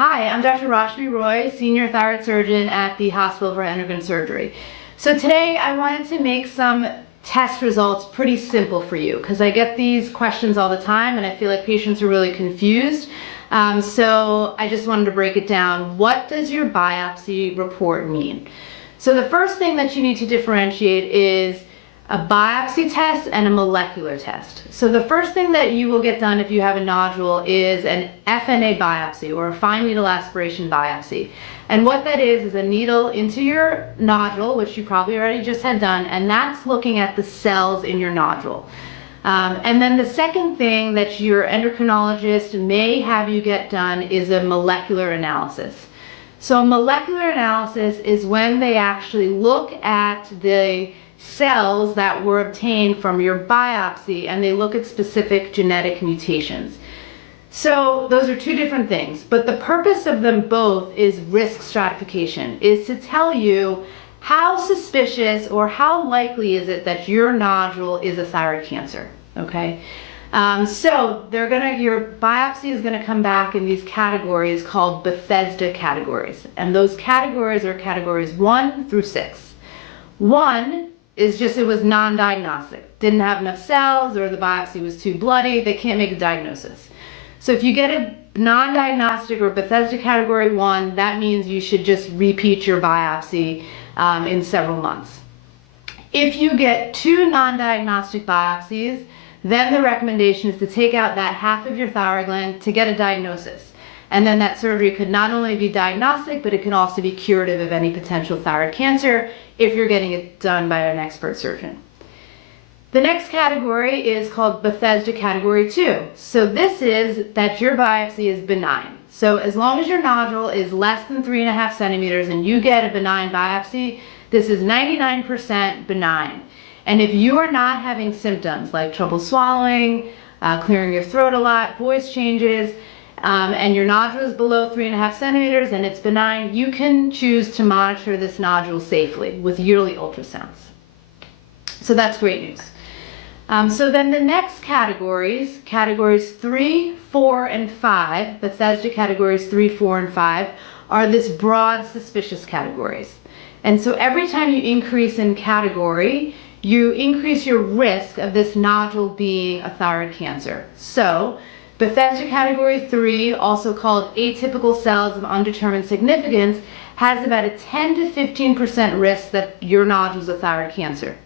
Hi, I'm Dr. Rashmi Roy, Senior Thyroid Surgeon at the Hospital for Endocrine Surgery. So today I wanted to make some test results pretty simple for you because I get these questions all the time and I feel like patients are really confused. So I just wanted to break it down. What does your biopsy report mean? So the first thing that you need to differentiate is a biopsy test and a molecular test. So the first thing that you will get done if you have a nodule is an FNA biopsy, or a fine needle aspiration biopsy. And what that is a needle into your nodule, which you probably already just had done, and that's looking at the cells in your nodule. And then the second thing that your endocrinologist may have you get done is a molecular analysis. So molecular analysis is when they actually look at the cells that were obtained from your biopsy and they look at specific genetic mutations. So those are two different things, but the purpose of them both is risk stratification, is to tell you how suspicious or how likely is it that your nodule is a thyroid cancer, okay? So your biopsy is gonna come back in these categories called Bethesda categories. And those categories are categories 1 through 6. 1 is just, it was non-diagnostic. Didn't have enough cells, or the biopsy was too bloody, they can't make a diagnosis. So if you get a non-diagnostic or Bethesda category 1, that means you should just repeat your biopsy in several months. If you get 2 non-diagnostic biopsies, then the recommendation is to take out that half of your thyroid gland to get a diagnosis. And then that surgery could not only be diagnostic, but it can also be curative of any potential thyroid cancer if you're getting it done by an expert surgeon. The next category is called Bethesda category 2. So this is that your biopsy is benign. So as long as your nodule is less than 3.5 centimeters and you get a benign biopsy, this is 99% benign. And if you are not having symptoms like trouble swallowing, clearing your throat a lot, voice changes, and your nodule is below 3.5 centimeters and it's benign, you can choose to monitor this nodule safely with yearly ultrasounds. So that's great news. So then the next categories 3, 4, and 5, Bethesda categories 3, 4, and 5, are this broad suspicious categories. And so every time you increase in category, you increase your risk of this nodule being a thyroid cancer. So Bethesda category 3, also called atypical cells of undetermined significance, has about a 10 to 15% risk that your nodule is a thyroid cancer.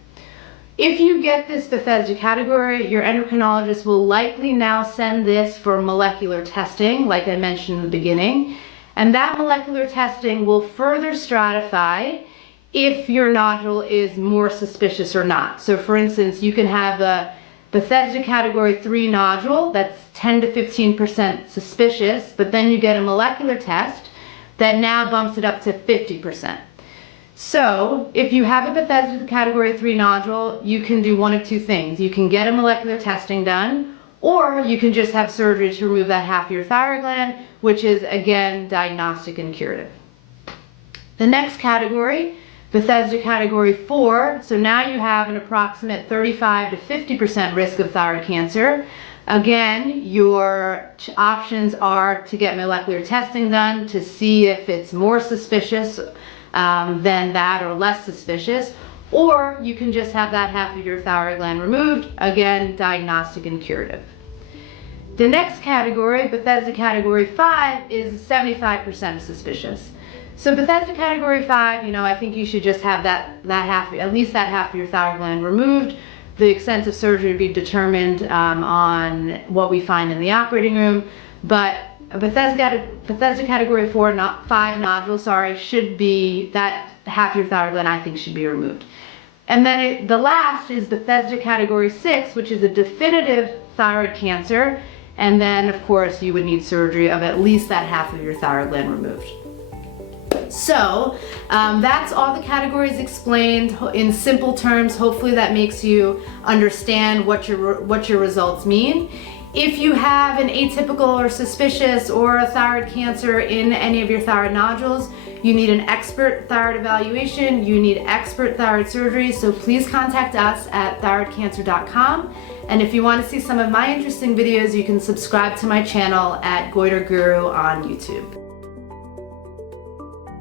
If you get this Bethesda category, your endocrinologist will likely now send this for molecular testing, like I mentioned in the beginning, and that molecular testing will further stratify if your nodule is more suspicious or not. So for instance, you can have a Bethesda category 3 nodule that's 10 to 15% suspicious, but then you get a molecular test that now bumps it up to 50%. So if you have a Bethesda category 3 nodule, you can do one of two things. You can get a molecular testing done, or you can just have surgery to remove that half of your thyroid gland, which is again diagnostic and curative. The next category, Bethesda category 4, so now you have an approximate 35 to 50% risk of thyroid cancer. Again, your options are to get molecular testing done to see if it's more suspicious than that or less suspicious, or you can just have that half of your thyroid gland removed, again, diagnostic and curative. The next category, Bethesda category 5, is 75% suspicious. So Bethesda category 5, I think you should just have that half, at least that half of your thyroid gland removed. The extent of surgery will be determined on what we find in the operating room, but a Bethesda category 5 nodule, should be, that half of your thyroid gland I think should be removed. And then the last is Bethesda category 6, which is a definitive thyroid cancer, and then of course you would need surgery of at least that half of your thyroid gland removed. So that's all the categories explained in simple terms. Hopefully that makes you understand what your results mean. If you have an atypical or suspicious or a thyroid cancer in any of your thyroid nodules, you need an expert thyroid evaluation, you need expert thyroid surgery, so please contact us at thyroidcancer.com. And if you want to see some of my interesting videos, you can subscribe to my channel at Goiter Guru on YouTube.